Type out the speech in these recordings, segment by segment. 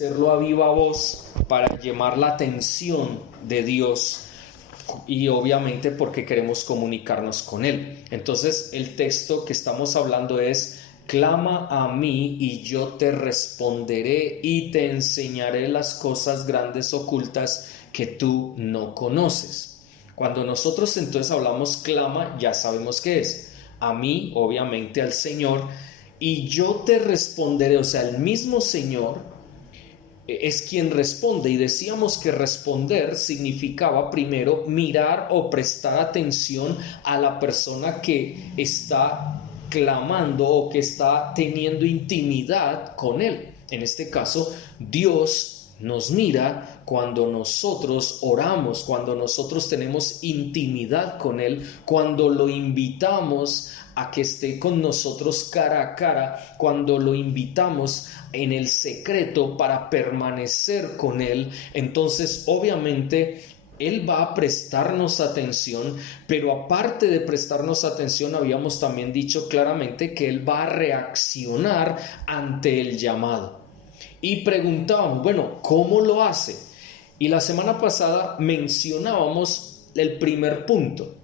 hacerlo a viva voz para llamar la atención de Dios y obviamente porque queremos comunicarnos con Él. Entonces el texto que estamos hablando es: clama a mí y yo te responderé y te enseñaré las cosas grandes ocultas que tú no conoces. Cuando nosotros entonces hablamos clama, ya sabemos qué es. A mí, obviamente al Señor, y yo te responderé. O sea, el mismo Señor es quien responde, y decíamos que responder significaba primero mirar o prestar atención a la persona que está clamando o que está teniendo intimidad con Él. En este caso, Dios nos mira cuando nosotros oramos, cuando nosotros tenemos intimidad con Él, cuando lo invitamos a que esté con nosotros cara a cara, cuando lo invitamos en el secreto para permanecer con Él. Entonces, obviamente, Él va a prestarnos atención, pero aparte de prestarnos atención, habíamos también dicho claramente que Él va a reaccionar ante el llamado. Y preguntábamos, bueno, ¿cómo lo hace? Y la semana pasada mencionábamos el primer punto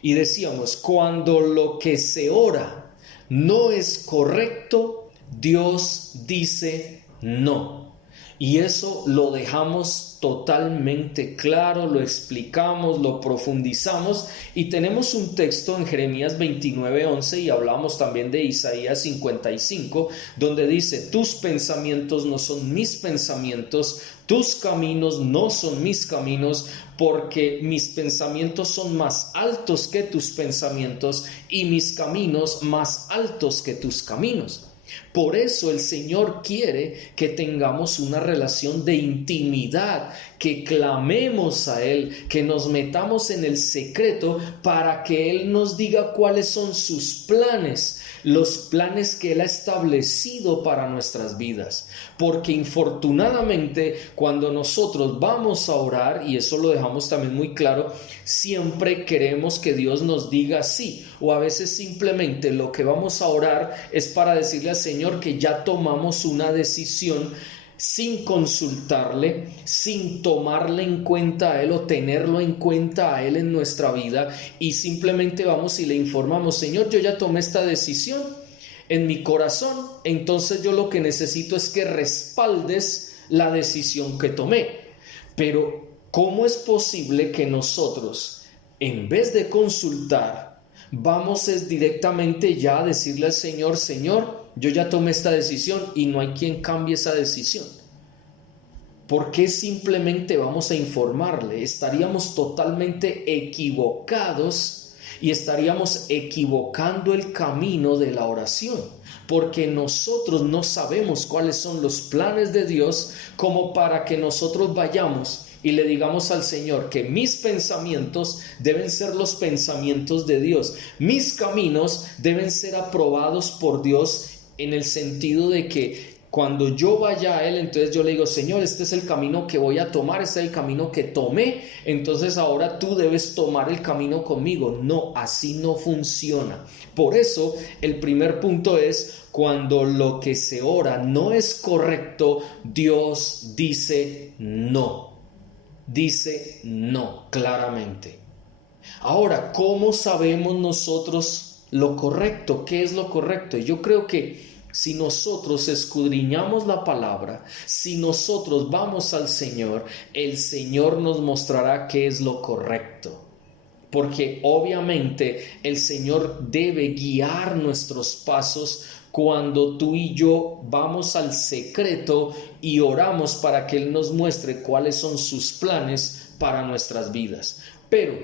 y decíamos: cuando lo que se ora no es correcto, Dios dice no. Y eso lo dejamos totalmente claro, lo explicamos, lo profundizamos, y tenemos un texto en Jeremías 29:11, y hablamos también de Isaías 55, donde dice: tus pensamientos no son mis pensamientos, tus caminos no son mis caminos, porque mis pensamientos son más altos que tus pensamientos y mis caminos más altos que tus caminos. Por eso el Señor quiere que tengamos una relación de intimidad, que clamemos a Él, que nos metamos en el secreto para que Él nos diga cuáles son sus planes, los planes que Él ha establecido para nuestras vidas. Porque infortunadamente, cuando nosotros vamos a orar, y eso lo dejamos también muy claro, siempre queremos que Dios nos diga sí, o a veces simplemente lo que vamos a orar es para decirle al Señor que ya tomamos una decisión sin consultarle, sin tomarle en cuenta a Él o tenerlo en cuenta a Él en nuestra vida, y simplemente vamos y le informamos: Señor, yo ya tomé esta decisión en mi corazón, entonces yo lo que necesito es que respaldes la decisión que tomé. Pero ¿cómo es posible que nosotros, en vez de consultar, vamos directamente ya a decirle al Señor: Señor, yo ya tomé esta decisión, y no hay quien cambie esa decisión? ¿Por qué simplemente vamos a informarle? Estaríamos totalmente equivocados y estaríamos equivocando el camino de la oración, porque nosotros no sabemos cuáles son los planes de Dios como para que nosotros vayamos y le digamos al Señor que mis pensamientos deben ser los pensamientos de Dios, mis caminos deben ser aprobados por Dios, en el sentido de que cuando yo vaya a Él, entonces yo le digo: Señor, este es el camino que voy a tomar, este es el camino que tomé, entonces ahora tú debes tomar el camino conmigo. No, así no funciona. Por eso el primer punto es: cuando lo que se ora no es correcto, Dios dice no. Dice no, claramente. Ahora, ¿cómo sabemos nosotros lo correcto? ¿Qué es lo correcto? Yo creo que si nosotros escudriñamos la palabra, si nosotros vamos al Señor, el Señor nos mostrará qué es lo correcto. Porque obviamente el Señor debe guiar nuestros pasos cuando tú y yo vamos al secreto y oramos para que Él nos muestre cuáles son sus planes para nuestras vidas. Pero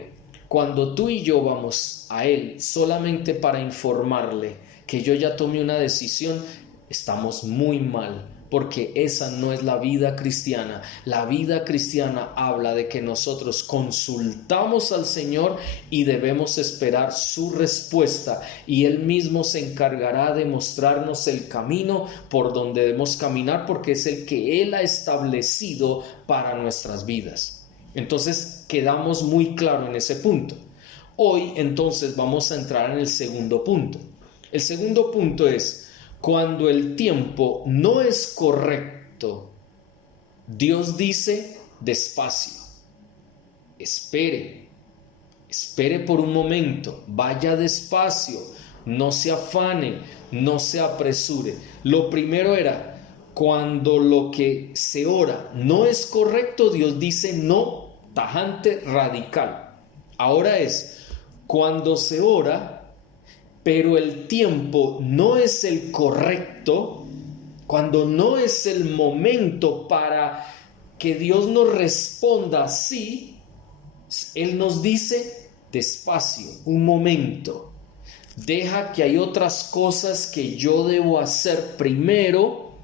cuando tú y yo vamos a Él solamente para informarle que yo ya tomé una decisión, estamos muy mal, porque esa no es la vida cristiana. La vida cristiana habla de que nosotros consultamos al Señor y debemos esperar su respuesta, y Él mismo se encargará de mostrarnos el camino por donde debemos caminar, porque es el que Él ha establecido para nuestras vidas. Entonces quedamos muy claro en ese punto. Hoy entonces vamos a entrar en el segundo punto. El segundo punto es: cuando el tiempo no es correcto, Dios dice despacio, espere por un momento, vaya despacio, no se afane, no se apresure. Lo primero era, cuando lo que se ora no es correcto, Dios dice no, tajante, radical. Ahora es, cuando se ora, pero el tiempo no es el correcto, cuando no es el momento para que Dios nos responda así, Él nos dice despacio, un momento, deja que hay otras cosas que yo debo hacer primero,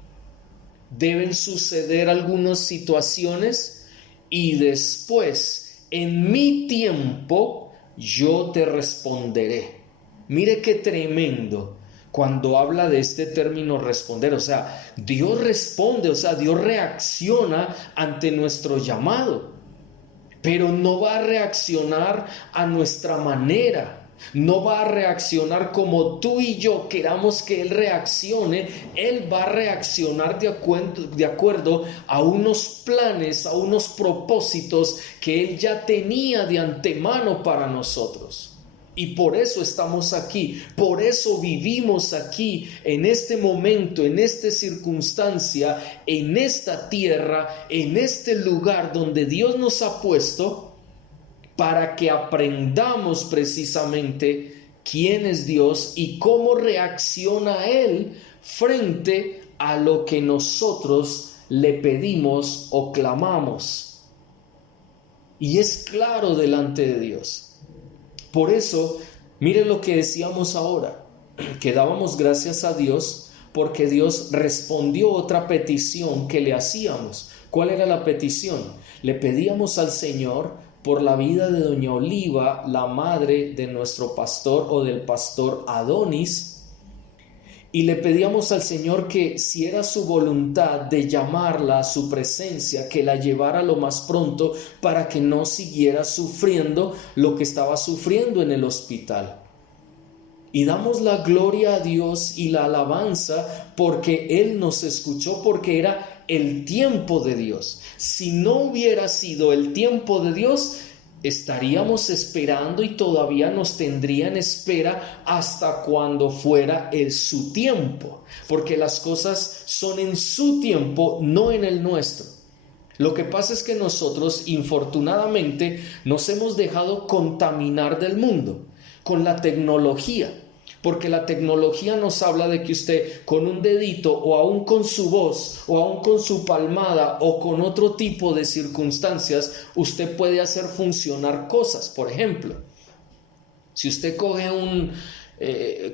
deben suceder algunas situaciones y después, en mi tiempo, yo te responderé. Mire qué tremendo cuando habla de este término responder, o sea, Dios responde, o sea, Dios reacciona ante nuestro llamado, pero no va a reaccionar a nuestra manera. No va a reaccionar como tú y yo queramos que Él reaccione. Él va a reaccionar de acuerdo a unos planes, a unos propósitos que Él ya tenía de antemano para nosotros. Y por eso estamos aquí, por eso vivimos aquí, en este momento, en esta circunstancia, en esta tierra, en este lugar donde Dios nos ha puesto, para que aprendamos precisamente quién es Dios y cómo reacciona Él frente a lo que nosotros le pedimos o clamamos. Y es claro delante de Dios. Por eso, miren lo que decíamos ahora, que dábamos gracias a Dios porque Dios respondió otra petición que le hacíamos. ¿Cuál era la petición? Le pedíamos al Señor por la vida de doña Oliva, la madre de nuestro pastor o del pastor Adonis, y le pedíamos al Señor que si era su voluntad de llamarla a su presencia, que la llevara lo más pronto para que no siguiera sufriendo lo que estaba sufriendo en el hospital. Y damos la gloria a Dios y la alabanza porque Él nos escuchó, porque era el tiempo de Dios. Si no hubiera sido el tiempo de Dios, estaríamos esperando y todavía nos tendría en espera hasta cuando fuera su tiempo, porque las cosas son en su tiempo, no en el nuestro. Lo que pasa es que nosotros, infortunadamente, nos hemos dejado contaminar del mundo con la tecnología, porque la tecnología nos habla de que usted con un dedito o aún con su voz o aún con su palmada o con otro tipo de circunstancias, usted puede hacer funcionar cosas. Por ejemplo, si usted coge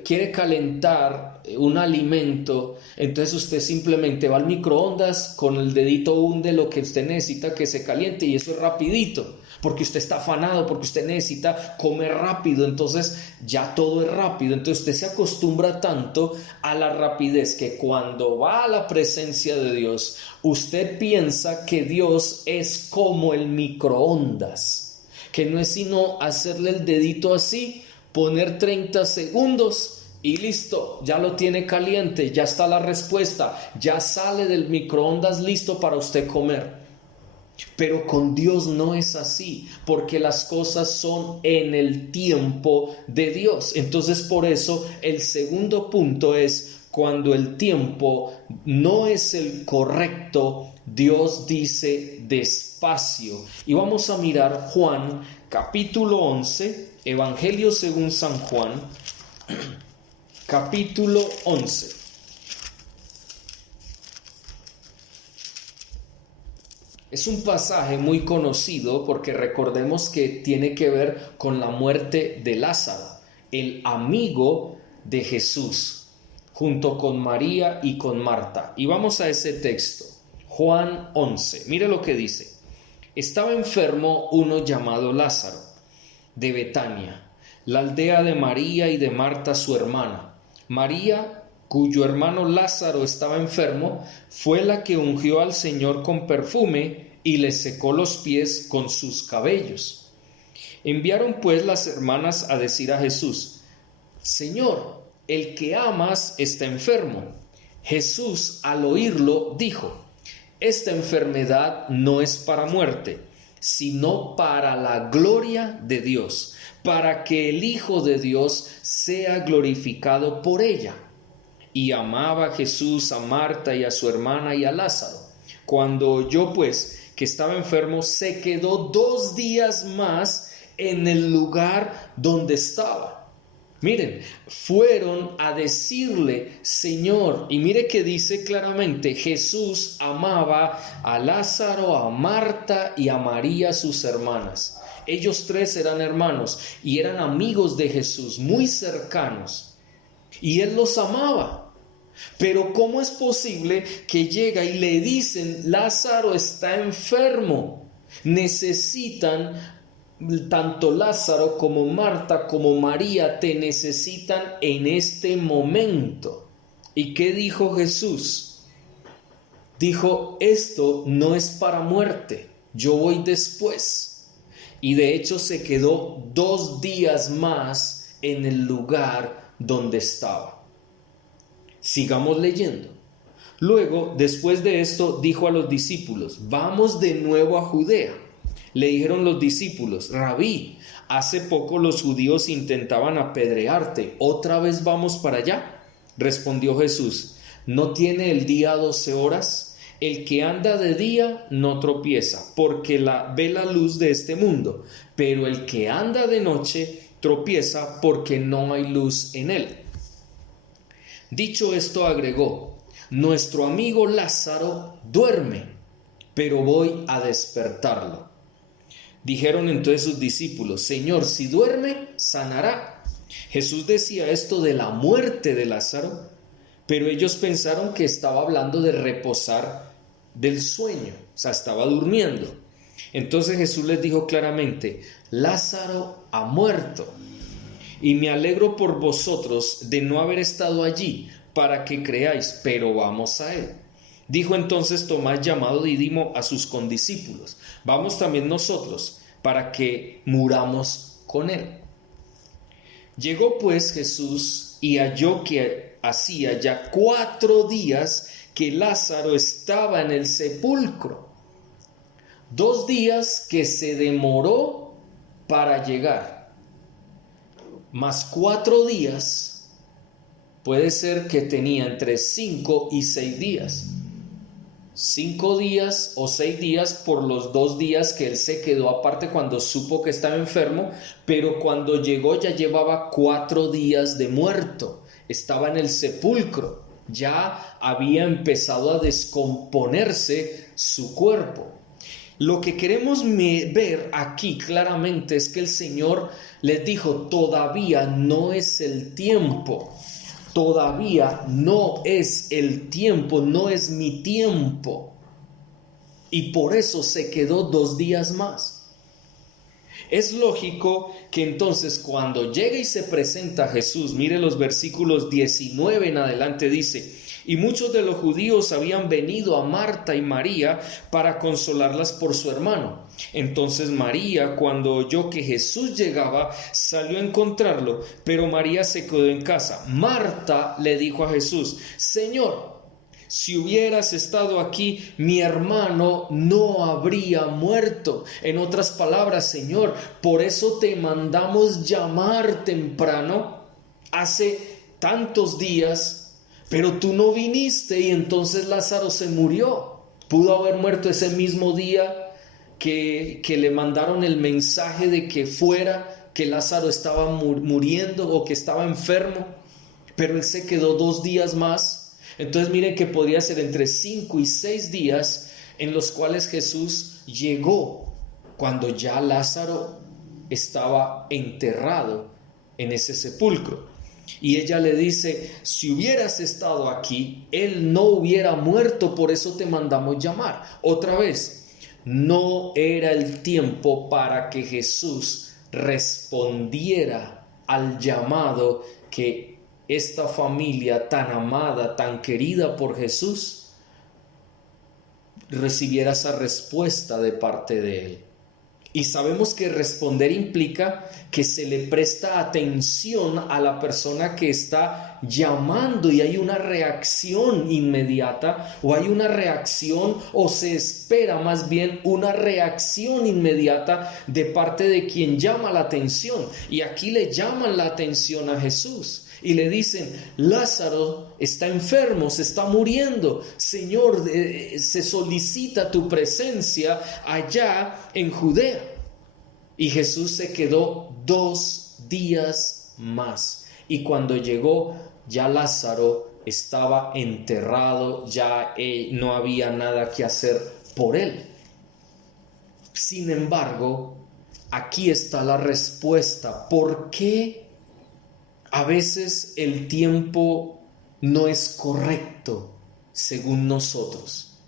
quiere calentar un alimento, entonces usted simplemente va al microondas, con el dedito hunde lo que usted necesita que se caliente y eso es rapidito, porque usted está afanado, porque usted necesita comer rápido, entonces ya todo es rápido, entonces usted se acostumbra tanto a la rapidez que cuando va a la presencia de Dios, usted piensa que Dios es como el microondas, que no es sino hacerle el dedito así, poner 30 segundos y listo, ya lo tiene caliente, ya está la respuesta, ya sale del microondas listo para usted comer. Pero con Dios no es así, porque las cosas son en el tiempo de Dios. Entonces, por eso el segundo punto es: cuando el tiempo no es el correcto, Dios dice despacio. Y vamos a mirar Juan capítulo 11, Evangelio según San Juan, capítulo 11. Es un pasaje muy conocido porque recordemos que tiene que ver con la muerte de Lázaro, el amigo de Jesús, junto con María y con Marta. Y vamos a ese texto, Juan 11. Mire lo que dice. Estaba enfermo uno llamado Lázaro, de Betania, la aldea de María y de Marta su hermana. María, cuyo hermano Lázaro estaba enfermo, fue la que ungió al Señor con perfume y le secó los pies con sus cabellos. Enviaron pues las hermanas a decir a Jesús: Señor, el que amas está enfermo. Jesús, al oírlo, dijo: esta enfermedad no es para muerte, sino para la gloria de Dios, para que el Hijo de Dios sea glorificado por ella. Y amaba Jesús a Marta y a su hermana y a Lázaro. Cuando oyó pues que estaba enfermo, se quedó 2 días más en el lugar donde estaba. Miren, fueron a decirle, Señor, y mire que dice claramente, Jesús amaba a Lázaro, a Marta y a María, sus hermanas. Ellos 3 eran hermanos y eran amigos de Jesús, muy cercanos, y él los amaba. Pero ¿cómo es posible que llega y le dicen, Lázaro está enfermo? Necesitan, tanto Lázaro como Marta como María te necesitan en este momento. ¿Y qué dijo Jesús? Dijo, esto no es para muerte, yo voy después. Y de hecho se quedó 2 días más en el lugar donde estaba. Sigamos leyendo. Luego, después de esto, dijo a los discípulos, vamos de nuevo a Judea. Le dijeron los discípulos, Rabí, hace poco los judíos intentaban apedrearte, ¿otra vez vamos para allá? Respondió Jesús, ¿no tiene el día 12 horas? El que anda de día no tropieza, porque ve la luz de este mundo, pero el que anda de noche tropieza porque no hay luz en él. Dicho esto, agregó, nuestro amigo Lázaro duerme, pero voy a despertarlo. Dijeron entonces sus discípulos, Señor, si duerme, sanará. Jesús decía esto de la muerte de Lázaro, pero ellos pensaron que estaba hablando de reposar del sueño, o sea, estaba durmiendo. Entonces Jesús les dijo claramente, Lázaro ha muerto, y me alegro por vosotros de no haber estado allí para que creáis, pero vamos a él. Dijo entonces Tomás, llamado Dídimo, a sus condiscípulos, vamos también nosotros para que muramos con él. Llegó pues Jesús y halló que hacía ya 4 días que Lázaro estaba en el sepulcro. 2 días que se demoró para llegar, más 4 días, puede ser que tenía entre 5 y 6 días. 5 días o 6 días por los 2 días que él se quedó aparte cuando supo que estaba enfermo, pero cuando llegó ya llevaba 4 días de muerto, estaba en el sepulcro, ya había empezado a descomponerse su cuerpo. Lo que queremos ver aquí claramente es que el Señor les dijo, todavía no es el tiempo. Todavía no es el tiempo, no es mi tiempo. Y por eso se quedó 2 días más. Es lógico que entonces cuando llega y se presenta Jesús, mire los versículos 19 en adelante, dice, y muchos de los judíos habían venido a Marta y María para consolarlas por su hermano. Entonces María, cuando oyó que Jesús llegaba, salió a encontrarlo, pero María se quedó en casa. Marta le dijo a Jesús, Señor, si hubieras estado aquí, mi hermano no habría muerto. En otras palabras, Señor, por eso te mandamos llamar temprano, hace tantos días, pero tú no viniste y entonces Lázaro se murió. Pudo haber muerto ese mismo día que le mandaron el mensaje de que fuera, que Lázaro estaba muriendo o que estaba enfermo, pero él se quedó 2 días más. Entonces miren que podría ser entre 5 y 6 días en los cuales Jesús llegó cuando ya Lázaro estaba enterrado en ese sepulcro. Y ella le dice, si hubieras estado aquí, él no hubiera muerto, por eso te mandamos llamar. Otra vez, no era el tiempo para que Jesús respondiera al llamado que esta familia tan amada, tan querida por Jesús, recibiera esa respuesta de parte de él. Y sabemos que responder implica que se le presta atención a la persona que está llamando y hay una reacción inmediata, o hay una reacción, o se espera más bien una reacción inmediata de parte de quien llama la atención. Y aquí le llaman la atención a Jesús y le dicen: Lázaro está enfermo, se está muriendo. Señor, se solicita tu presencia allá en Judea. Y Jesús se quedó 2 días más. Y cuando llegó, ya Lázaro estaba enterrado, ya no había nada que hacer por él. Sin embargo, aquí está la respuesta. ¿Por qué a veces el tiempo no es correcto según nosotros?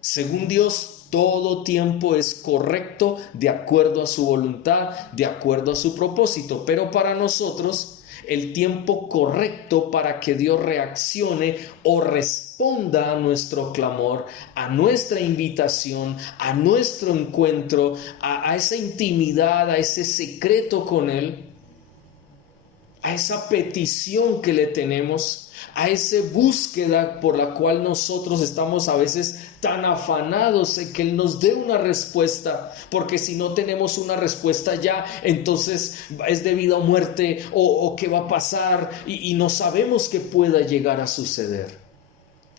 Según Dios, todo tiempo es correcto de acuerdo a su voluntad, de acuerdo a su propósito. Pero para nosotros, el tiempo correcto para que Dios reaccione o responda a nuestro clamor, a nuestra invitación, a nuestro encuentro, a esa intimidad, a ese secreto con Él, a esa petición que le tenemos, a esa búsqueda por la cual nosotros estamos a veces tan afanados en que Él nos dé una respuesta, porque si no tenemos una respuesta ya, entonces es de vida o muerte, o qué va a pasar, y no sabemos qué pueda llegar a suceder.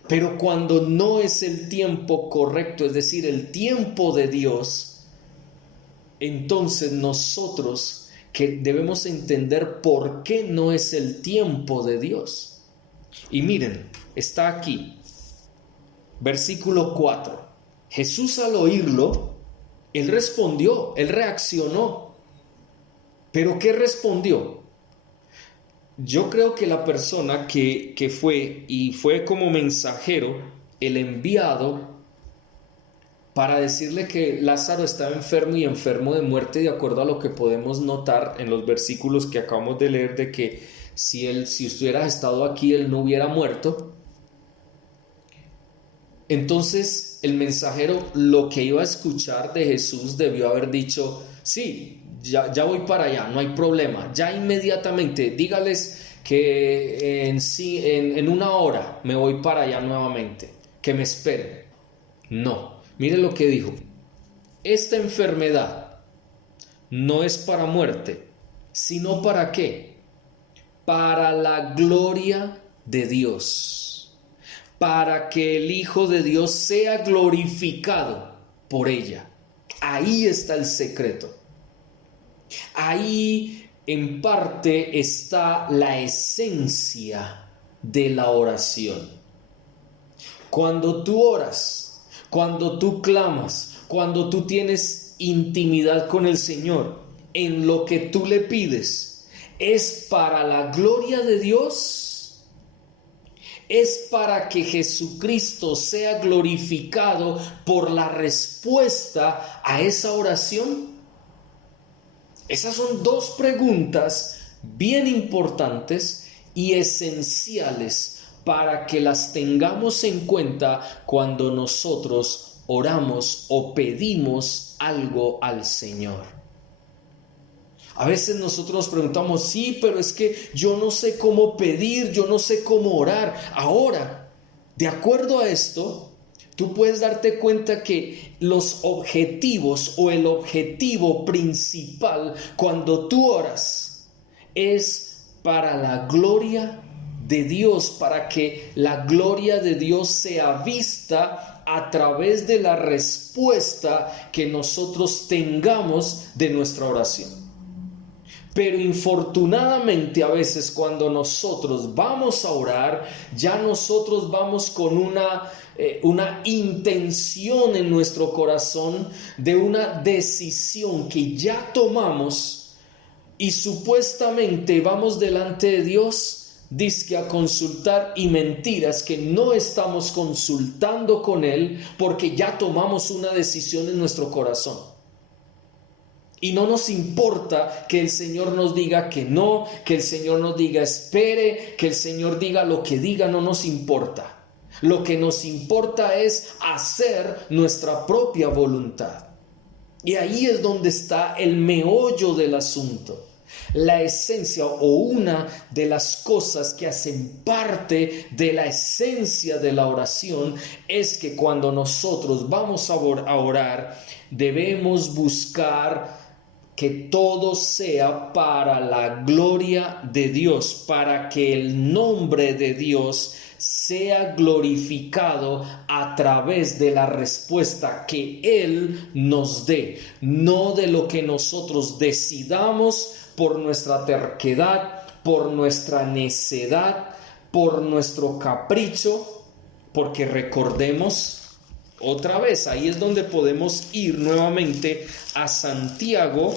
Pero cuando no es el tiempo correcto, es decir, el tiempo de Dios, entonces nosotros que debemos entender por qué no es el tiempo de Dios. Y miren, está aquí, versículo 4. Jesús, al oírlo, Él respondió, Él reaccionó. ¿Pero qué respondió? Yo creo que la persona que fue como mensajero, el enviado, para decirle que Lázaro estaba enfermo y enfermo de muerte, de acuerdo a lo que podemos notar en los versículos que acabamos de leer, de que si hubiera estado aquí, él no hubiera muerto. Entonces el mensajero, lo que iba a escuchar de Jesús, debió haber dicho: sí, ya voy para allá, no hay problema, ya inmediatamente, dígales que en 1 hora me voy para allá nuevamente, que me esperen. No, mire lo que dijo: esta enfermedad no es para muerte, sino ¿para qué? Para la gloria de Dios, para que el Hijo de Dios sea glorificado por ella. Ahí está el secreto. Ahí en parte está la esencia de la oración. Cuando tú oras, cuando tú clamas, cuando tú tienes intimidad con el Señor, en lo que tú le pides, ¿es para la gloria de Dios? ¿Es para que Jesucristo sea glorificado por la respuesta a esa oración? Esas son 2 preguntas bien importantes y esenciales para que las tengamos en cuenta cuando nosotros oramos o pedimos algo al Señor. A veces nosotros nos preguntamos: sí, pero es que yo no sé cómo pedir, yo no sé cómo orar. Ahora, de acuerdo a esto, tú puedes darte cuenta que los objetivos o el objetivo principal cuando tú oras es para la gloria de Dios, para que la gloria de Dios sea vista a través de la respuesta que nosotros tengamos de nuestra oración. Pero infortunadamente a veces cuando nosotros vamos a orar, ya nosotros vamos con una intención en nuestro corazón de una decisión que ya tomamos y supuestamente vamos delante de Dios, dizque a consultar, y mentiras que no estamos consultando con Él porque ya tomamos una decisión en nuestro corazón. Y no nos importa que el Señor nos diga que no, que el Señor nos diga espere, que el Señor diga lo que diga, no nos importa. Lo que nos importa es hacer nuestra propia voluntad. Y ahí es donde está el meollo del asunto. La esencia o una de las cosas que hacen parte de la esencia de la oración es que cuando nosotros vamos a orar, debemos buscar que todo sea para la gloria de Dios, para que el nombre de Dios sea glorificado a través de la respuesta que Él nos dé, no de lo que nosotros decidamos por nuestra terquedad, por nuestra necedad, por nuestro capricho, porque recordemos otra vez, ahí es donde podemos ir nuevamente a Santiago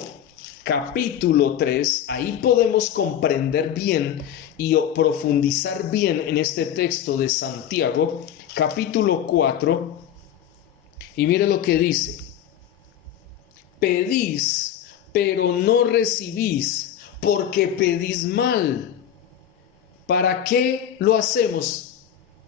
capítulo 3, ahí podemos comprender bien y profundizar bien en este texto de Santiago, capítulo 4, y mire lo que dice: pedís, pero no recibís, porque pedís mal. ¿Para qué lo hacemos?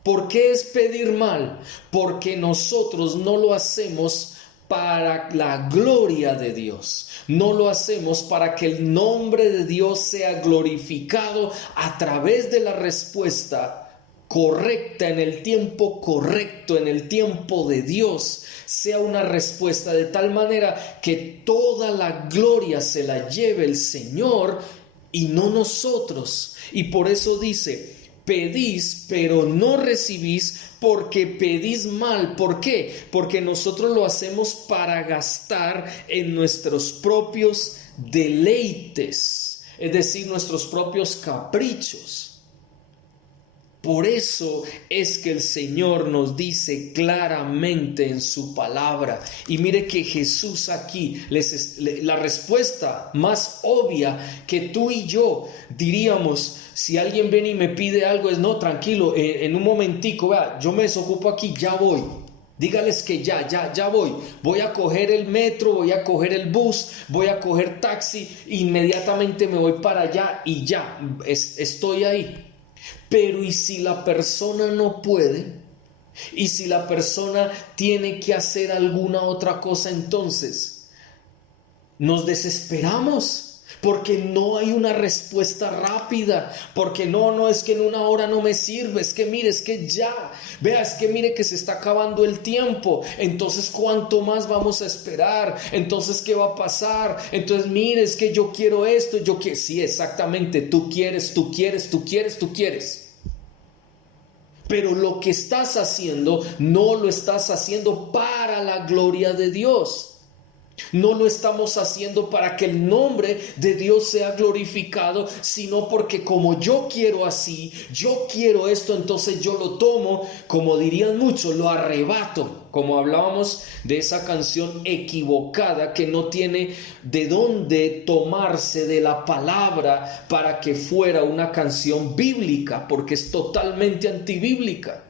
¿Por qué es pedir mal? Porque nosotros no lo hacemos para la gloria de Dios. No lo hacemos para que el nombre de Dios sea glorificado a través de la respuesta correcta, en el tiempo correcto, en el tiempo de Dios. Sea una respuesta de tal manera que toda la gloria se la lleve el Señor y no nosotros. Y por eso dice: pedís, pero no recibís, porque pedís mal. ¿Por qué? Porque nosotros lo hacemos para gastar en nuestros propios deleites, es decir, nuestros propios caprichos. Por eso es que el Señor nos dice claramente en su palabra. Y mire que Jesús aquí, la respuesta más obvia que tú y yo diríamos, si alguien viene y me pide algo, es: no, tranquilo, en un momentico, vea, yo me desocupo aquí, ya voy. Dígales que ya voy. Voy a coger el metro, voy a coger el bus, voy a coger taxi, inmediatamente me voy para allá y ya, estoy ahí. Pero ¿y si la persona no puede? ¿Y si la persona tiene que hacer alguna otra cosa? Entonces nos desesperamos porque no hay una respuesta rápida, porque no es que en una hora no me sirve, es que mire, es que ya, vea, es que mire que se está acabando el tiempo. Entonces, ¿cuánto más vamos a esperar? Entonces, ¿qué va a pasar? Entonces, mire, es que yo quiero esto, sí, exactamente, tú quieres. Pero lo que estás haciendo, no lo estás haciendo para la gloria de Dios. No lo estamos haciendo para que el nombre de Dios sea glorificado, sino porque como yo quiero así, yo quiero esto, entonces yo lo tomo, como dirían muchos, lo arrebato. Como hablábamos de esa canción equivocada que no tiene de dónde tomarse de la palabra para que fuera una canción bíblica, porque es totalmente antibíblica.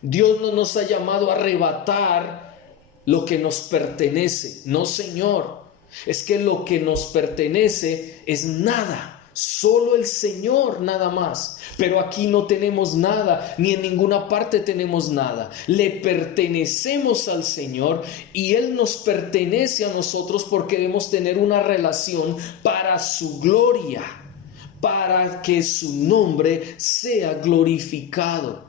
Dios no nos ha llamado a arrebatar lo que nos pertenece. No, Señor. Es que lo que nos pertenece es nada. Solo el Señor, nada más. Pero aquí no tenemos nada, ni en ninguna parte tenemos nada. Le pertenecemos al Señor y Él nos pertenece a nosotros porque debemos tener una relación para su gloria, para que su nombre sea glorificado.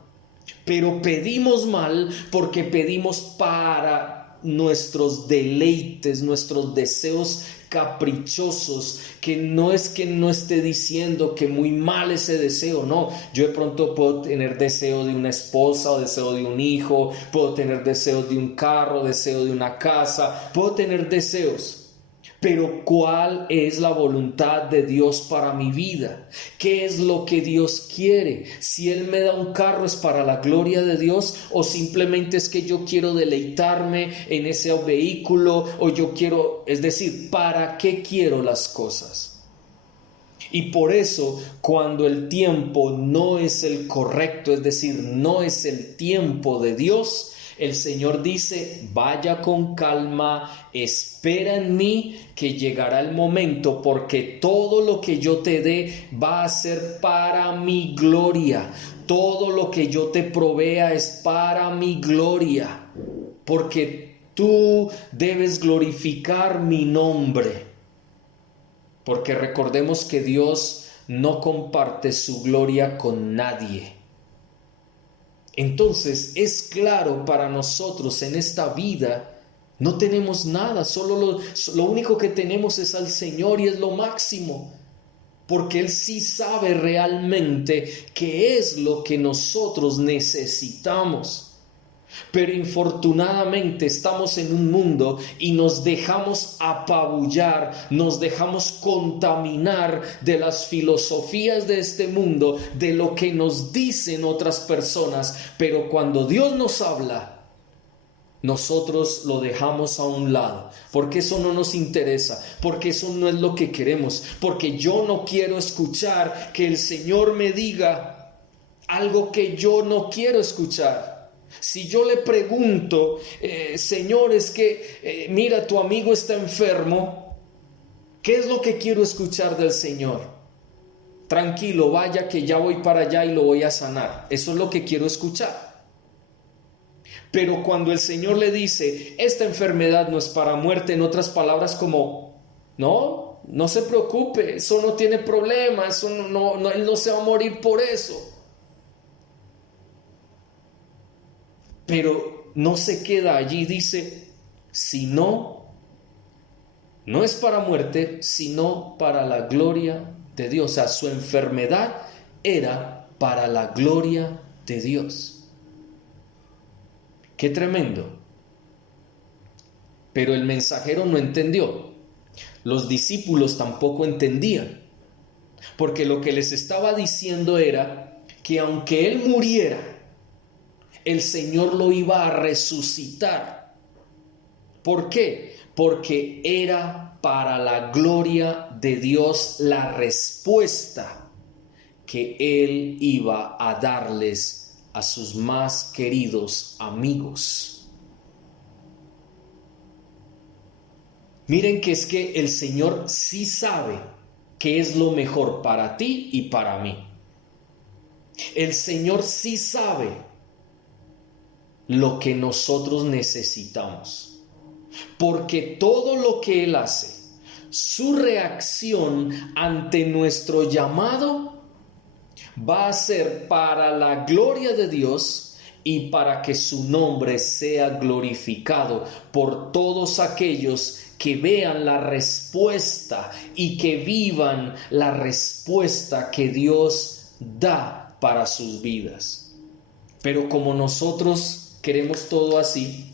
Pero pedimos mal porque pedimos para nuestros deleites, nuestros deseos caprichosos, que no es que no esté diciendo que muy mal ese deseo, no. Yo de pronto puedo tener deseo de una esposa o deseo de un hijo, puedo tener deseo de un carro, deseo de una casa, puedo tener deseos. Pero ¿cuál es la voluntad de Dios para mi vida? ¿Qué es lo que Dios quiere? Si Él me da un carro, ¿es para la gloria de Dios? ¿O simplemente es que yo quiero deleitarme en ese vehículo? ¿O yo quiero, es decir, ¿para qué quiero las cosas? Y por eso, cuando el tiempo no es el correcto, es decir, no es el tiempo de Dios, el Señor dice: vaya con calma, espera en mí, que llegará el momento, porque todo lo que yo te dé va a ser para mi gloria. Todo lo que yo te provea es para mi gloria, porque tú debes glorificar mi nombre. Porque recordemos que Dios no comparte su gloria con nadie. Entonces es claro para nosotros en esta vida, no tenemos nada, solo lo único que tenemos es al Señor y es lo máximo. Porque Él sí sabe realmente qué es lo que nosotros necesitamos. Pero infortunadamente estamos en un mundo y nos dejamos apabullar, nos dejamos contaminar de las filosofías de este mundo, de lo que nos dicen otras personas. Pero cuando Dios nos habla, nosotros lo dejamos a un lado, porque eso no nos interesa, porque eso no es lo que queremos, porque yo no quiero escuchar que el Señor me diga algo que yo no quiero escuchar. Si yo le pregunto, Señor, es que mira, tu amigo está enfermo, ¿qué es lo que quiero escuchar del Señor? Tranquilo, vaya que ya voy para allá y lo voy a sanar. Eso es lo que quiero escuchar. Pero cuando el Señor le dice, esta enfermedad no es para muerte, en otras palabras como, no se preocupe, eso no tiene problema, eso él no se va a morir por eso. Pero no se queda allí, dice, si no es para muerte, sino para la gloria de Dios. O sea, su enfermedad era para la gloria de Dios. Qué tremendo. Pero el mensajero no entendió. Los discípulos tampoco entendían. Porque lo que les estaba diciendo era que aunque él muriera, el Señor lo iba a resucitar. ¿Por qué? Porque era para la gloria de Dios la respuesta que Él iba a darles a sus más queridos amigos. Miren que es que el Señor sí sabe qué es lo mejor para ti y para mí. El Señor sí sabe lo que nosotros necesitamos, porque todo lo que Él hace, su reacción ante nuestro llamado va a ser para la gloria de Dios y para que su nombre sea glorificado por todos aquellos que vean la respuesta y que vivan la respuesta que Dios da para sus vidas. Pero como nosotros queremos todo así,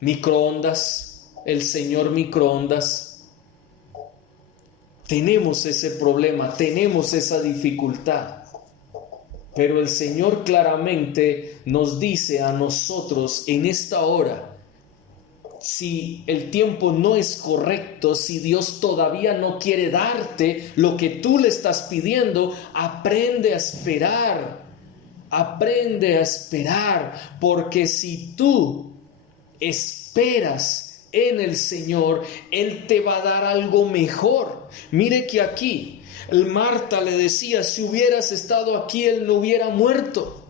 microondas, el Señor microondas, tenemos ese problema, tenemos esa dificultad. Pero el Señor claramente nos dice a nosotros en esta hora, si el tiempo no es correcto, si Dios todavía no quiere darte lo que tú le estás pidiendo, aprende a esperar. Aprende a esperar, porque si tú esperas en el Señor, Él te va a dar algo mejor. Mire que aquí, Marta le decía, si hubieras estado aquí, Él no hubiera muerto.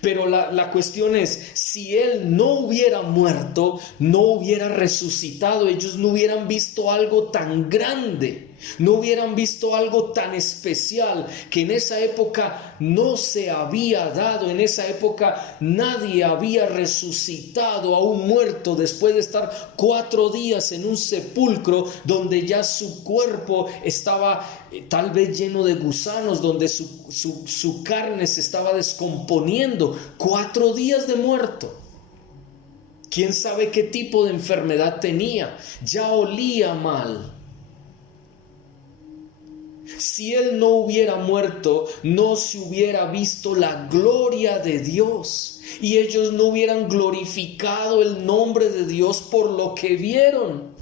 Pero la cuestión es, si Él no hubiera muerto, no hubiera resucitado, ellos no hubieran visto algo tan grande, no hubieran visto algo tan especial que en esa época no se había dado. En esa época nadie había resucitado a un muerto después de estar 4 días en un sepulcro donde ya su cuerpo estaba tal vez lleno de gusanos, donde su carne se estaba descomponiendo. 4 días de muerto. ¿Quién sabe qué tipo de enfermedad tenía? Ya olía mal. Si Él no hubiera muerto, no se hubiera visto la gloria de Dios y ellos no hubieran glorificado el nombre de Dios por lo que vieron.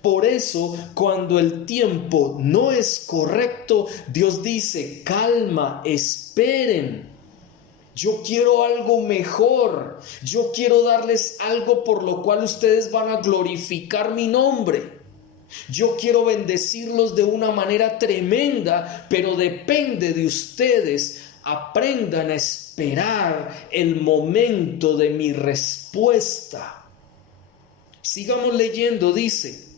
Por eso, cuando el tiempo no es correcto, Dios dice, calma, esperen. Yo quiero algo mejor. Yo quiero darles algo por lo cual ustedes van a glorificar mi nombre. Yo quiero bendecirlos de una manera tremenda, pero depende de ustedes aprendan a esperar el momento de mi respuesta. Sigamos leyendo, dice: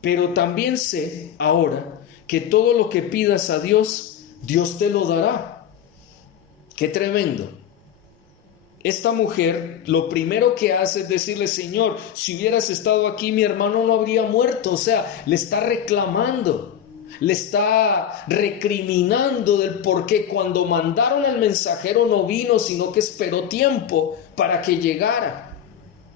pero también sé ahora que todo lo que pidas a Dios, Dios te lo dará. ¡Qué tremendo! Esta mujer lo primero que hace es decirle: Señor, si hubieras estado aquí, mi hermano no habría muerto. O sea, le está reclamando, le está recriminando del por qué cuando mandaron al mensajero no vino, sino que esperó tiempo para que llegara,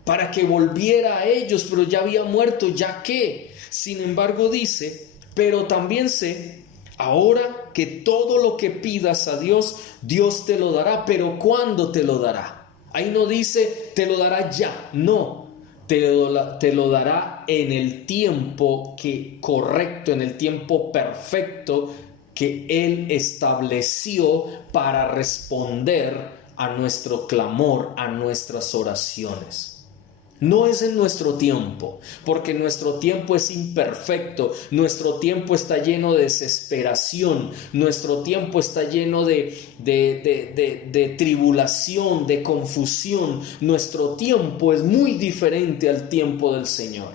para que volviera a ellos, pero ya había muerto, ¿ya qué? Sin embargo dice: pero también sé ahora que todo lo que pidas a Dios, Dios te lo dará. ¿Pero cuándo te lo dará? Ahí no dice te lo dará ya, no, te lo dará en el tiempo correcto, en el tiempo perfecto que Él estableció para responder a nuestro clamor, a nuestras oraciones. No es en nuestro tiempo, porque nuestro tiempo es imperfecto, nuestro tiempo está lleno de desesperación, nuestro tiempo está lleno de tribulación, de confusión. Nuestro tiempo es muy diferente al tiempo del Señor.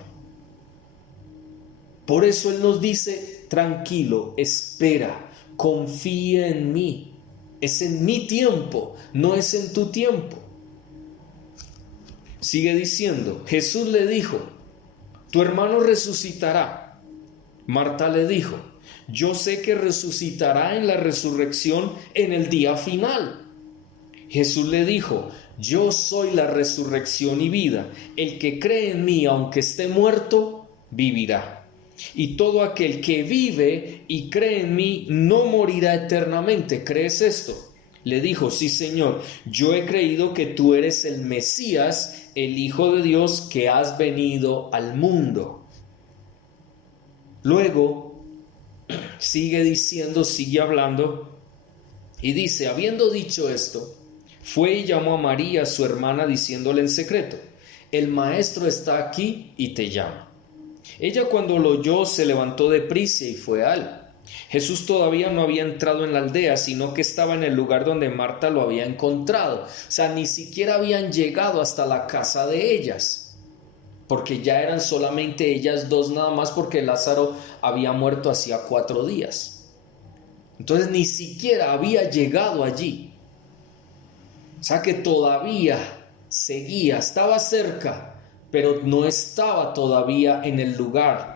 Por eso Él nos dice: tranquilo, espera, confía en mí. Es en mi tiempo, no es en tu tiempo. Sigue diciendo: Jesús le dijo: tu hermano resucitará. Marta le dijo: yo sé que resucitará en la resurrección en el día final. Jesús le dijo: yo soy la resurrección y vida. El que cree en mí, aunque esté muerto, vivirá. Y todo aquel que vive y cree en mí no morirá eternamente. ¿Crees esto? Le dijo: sí, Señor, yo he creído que tú eres el Mesías, el Hijo de Dios, que has venido al mundo. Luego sigue diciendo, sigue hablando y dice: habiendo dicho esto, fue y llamó a María, su hermana, diciéndole en secreto: el maestro está aquí y te llama. Ella, cuando lo oyó, se levantó deprisa y fue a él. Jesús todavía no había entrado en la aldea, sino que estaba en el lugar donde Marta lo había encontrado. O sea, ni siquiera habían llegado hasta la casa de ellas, porque ya eran solamente ellas dos nada más, porque Lázaro había muerto hacía 4 días. Entonces ni siquiera había llegado allí. O sea que todavía seguía, estaba cerca, pero no estaba todavía en el lugar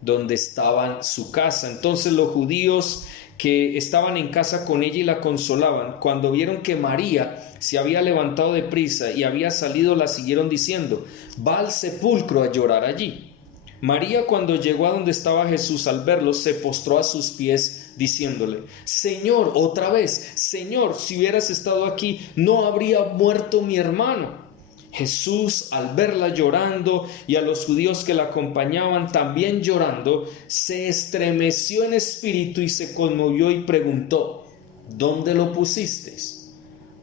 donde estaba su casa. Entonces los judíos que estaban en casa con ella y la consolaban, cuando vieron que María se había levantado de prisa y había salido, la siguieron diciendo: va al sepulcro a llorar allí. María, cuando llegó a donde estaba Jesús, al verlo, se postró a sus pies diciéndole: Señor, otra vez, Señor, si hubieras estado aquí, no habría muerto mi hermano. Jesús, al verla llorando y a los judíos que la acompañaban también llorando, se estremeció en espíritu y se conmovió y preguntó: ¿dónde lo pusisteis?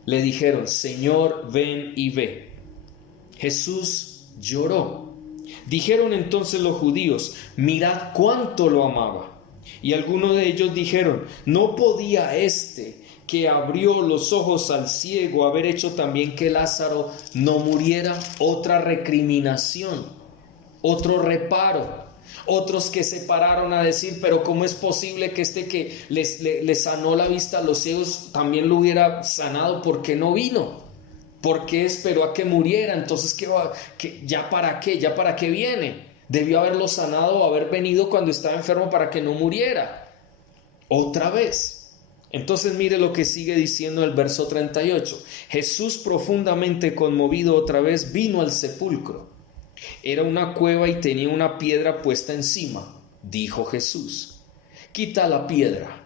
Le dijeron: Señor, ven y ve. Jesús lloró. Dijeron entonces los judíos: mirad cuánto lo amaba. Y algunos de ellos dijeron: ¿no podía este que abrió los ojos al ciego haber hecho también que Lázaro no muriera? Otra recriminación, otro reparo. Otros que se pararon a decir: pero ¿cómo es posible que este que le sanó la vista a los ciegos también lo hubiera sanado? ¿Por qué no vino? ¿Por qué esperó a que muriera? Entonces, ¿ya para qué? ¿Ya para qué viene? Debió haberlo sanado o haber venido cuando estaba enfermo para que no muriera. Otra vez. Entonces mire lo que sigue diciendo el verso 38. Jesús, profundamente conmovido otra vez, vino al sepulcro. Era una cueva y tenía una piedra puesta encima. Dijo Jesús: quitad la piedra.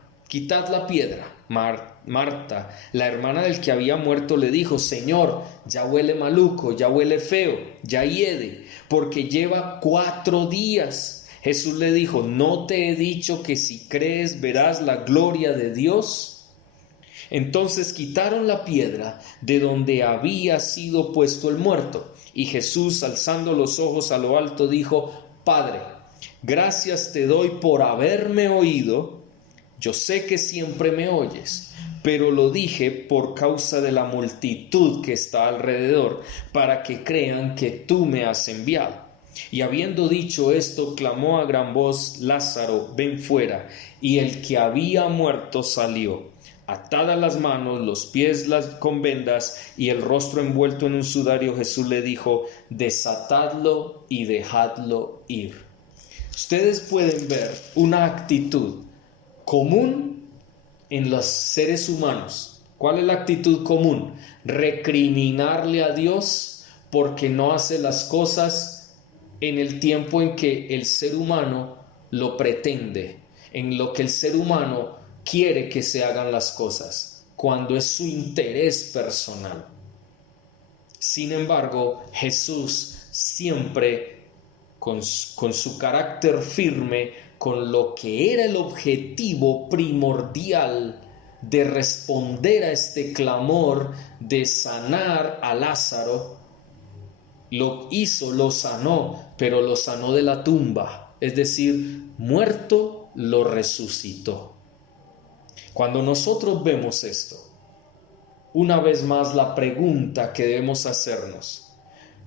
Marta, la hermana del que había muerto, le dijo: Señor, ya huele maluco, ya huele feo, ya hiede, porque lleva 4 días. Jesús le dijo: ¿no te he dicho que si crees verás la gloria de Dios? Entonces quitaron la piedra de donde había sido puesto el muerto, y Jesús, alzando los ojos a lo alto, dijo: Padre, gracias te doy por haberme oído. Yo sé que siempre me oyes, pero lo dije por causa de la multitud que está alrededor, para que crean que tú me has enviado. Y habiendo dicho esto, clamó a gran voz: Lázaro, ven fuera. Y el que había muerto salió, atadas las manos, los pies con vendas y el rostro envuelto en un sudario. Jesús le dijo: desatadlo y dejadlo ir. Ustedes pueden ver una actitud común en los seres humanos. ¿Cuál es la actitud común? Recriminarle a Dios porque no hace las cosas en el tiempo en que el ser humano lo pretende, en lo que el ser humano quiere que se hagan las cosas, cuando es su interés personal. Sin embargo, Jesús siempre con su carácter firme, con lo que era el objetivo primordial de responder a este clamor de sanar a Lázaro, lo hizo, lo sanó, pero lo sanó de la tumba, es decir, muerto lo resucitó. Cuando nosotros vemos esto, una vez más la pregunta que debemos hacernos,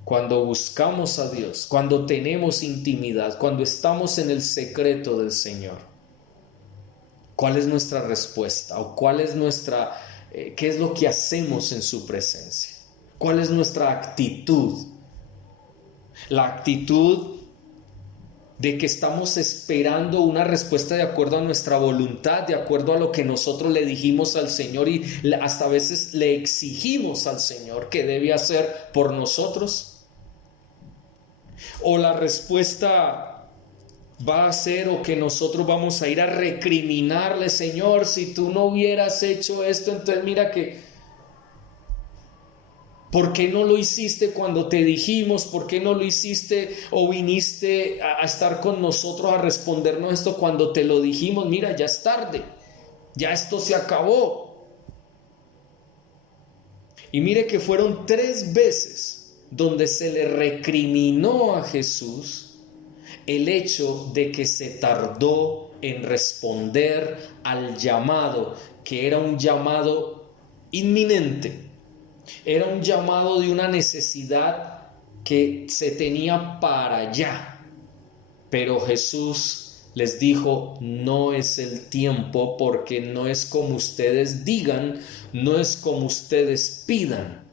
cuando buscamos a Dios, cuando tenemos intimidad, cuando estamos en el secreto del Señor, ¿cuál es nuestra respuesta? ¿O cuál es qué es lo que hacemos en su presencia? ¿Cuál es nuestra actitud? La actitud de que estamos esperando una respuesta de acuerdo a nuestra voluntad, de acuerdo a lo que nosotros le dijimos al Señor y hasta a veces le exigimos al Señor que debe hacer por nosotros. O la respuesta va a ser o que nosotros vamos a ir a recriminarle: Señor, si tú no hubieras hecho esto, entonces mira que ¿por qué no lo hiciste cuando te dijimos? ¿Por qué no lo hiciste o viniste a estar con nosotros a respondernos esto cuando te lo dijimos? Mira, ya es tarde, ya esto se acabó. Y mire que fueron 3 veces donde se le recriminó a Jesús el hecho de que se tardó en responder al llamado, que era un llamado inminente. Era un llamado de una necesidad que se tenía para allá. Pero Jesús les dijo: no es el tiempo, porque no es como ustedes digan, no es como ustedes pidan,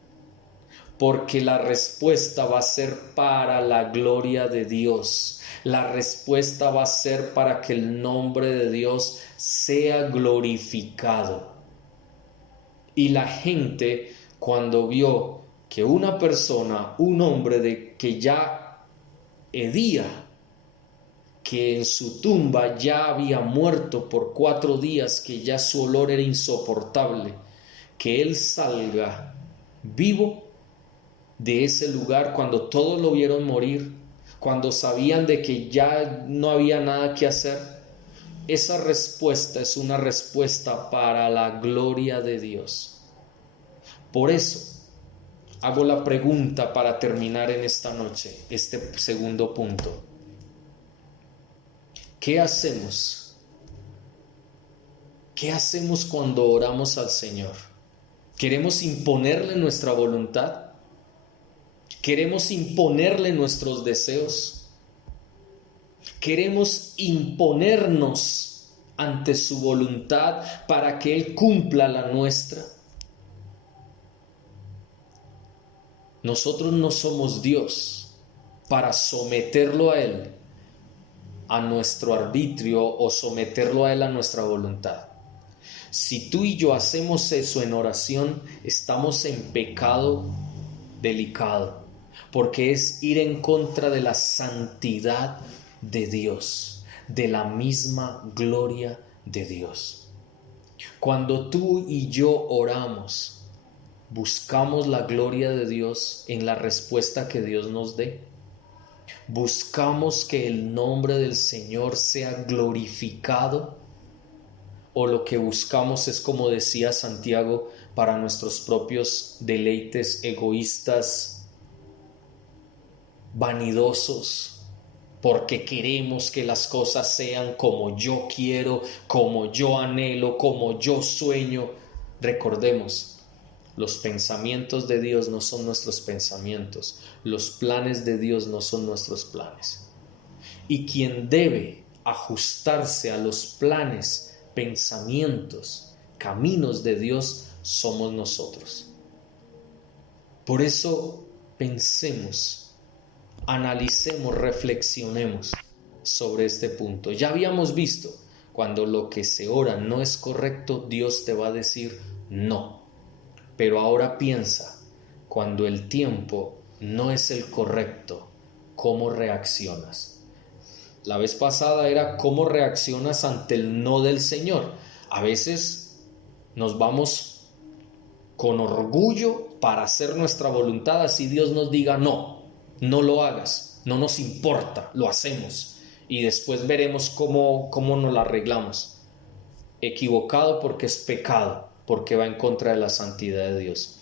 porque la respuesta va a ser para la gloria de Dios. La respuesta va a ser para que el nombre de Dios sea glorificado. Y la gente, cuando vio que una persona, un hombre que ya hedía, que en su tumba ya había muerto por 4 días, que ya su olor era insoportable, que él salga vivo de ese lugar cuando todos lo vieron morir, cuando sabían de que ya no había nada que hacer, esa respuesta es una respuesta para la gloria de Dios. Por eso hago la pregunta para terminar en esta noche, este segundo punto. ¿Qué hacemos? ¿Qué hacemos cuando oramos al Señor? ¿Queremos imponerle nuestra voluntad? ¿Queremos imponerle nuestros deseos? ¿Queremos imponernos ante su voluntad para que Él cumpla la nuestra? Nosotros no somos Dios para someterlo a Él a nuestro arbitrio o someterlo a Él a nuestra voluntad. Si tú y yo hacemos eso en oración, estamos en pecado delicado, porque es ir en contra de la santidad de Dios, de la misma gloria de Dios. Cuando tú y yo oramos, buscamos la gloria de Dios en la respuesta que Dios nos dé. Buscamos que el nombre del Señor sea glorificado, o lo que buscamos es, como decía Santiago, para nuestros propios deleites egoístas, vanidosos, porque queremos que las cosas sean como yo quiero, como yo anhelo, como yo sueño. Recordemos, los pensamientos de Dios no son nuestros pensamientos, los planes de Dios no son nuestros planes. Y quien debe ajustarse a los planes, pensamientos, caminos de Dios somos nosotros. Por eso pensemos, analicemos, reflexionemos sobre este punto. Ya habíamos visto, cuando lo que se ora no es correcto, Dios te va a decir no. Pero ahora piensa, cuando el tiempo no es el correcto, ¿cómo reaccionas? La vez pasada era cómo reaccionas ante el no del Señor. A veces nos vamos con orgullo para hacer nuestra voluntad, así Dios nos diga no, no lo hagas, no nos importa, lo hacemos y después veremos cómo nos la arreglamos. Equivocado porque es pecado, porque va en contra de la santidad de Dios.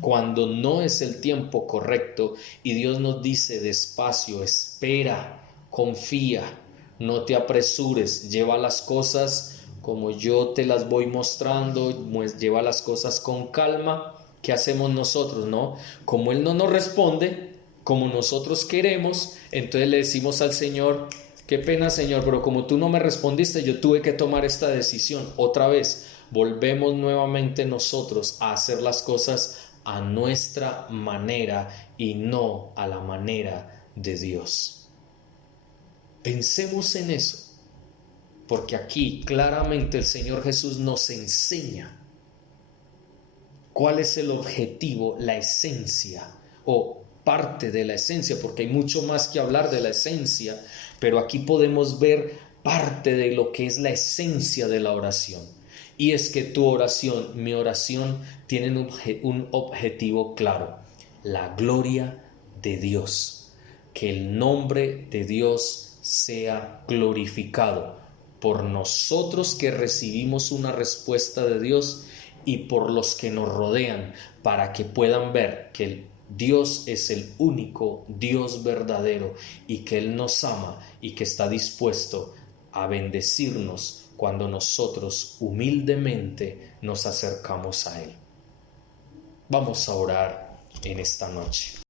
Cuando no es el tiempo correcto y Dios nos dice despacio, espera, confía, no te apresures, lleva las cosas como yo te las voy mostrando, pues lleva las cosas con calma. ¿Qué hacemos nosotros, no? Como Él no nos responde como nosotros queremos, entonces le decimos al Señor, qué pena, Señor, pero como tú no me respondiste, yo tuve que tomar esta decisión. Otra vez, volvemos nuevamente nosotros a hacer las cosas a nuestra manera y no a la manera de Dios. Pensemos en eso. Porque aquí claramente el Señor Jesús nos enseña cuál es el objetivo, la esencia o parte de la esencia, porque hay mucho más que hablar de la esencia, pero aquí podemos ver parte de lo que es la esencia de la oración. Y es que tu oración, mi oración, tienen un objetivo claro, la gloria de Dios, que el nombre de Dios sea glorificado por nosotros que recibimos una respuesta de Dios y por los que nos rodean, para que puedan ver que Dios es el único Dios verdadero y que Él nos ama y que está dispuesto a bendecirnos cuando nosotros humildemente nos acercamos a Él. Vamos a orar en esta noche.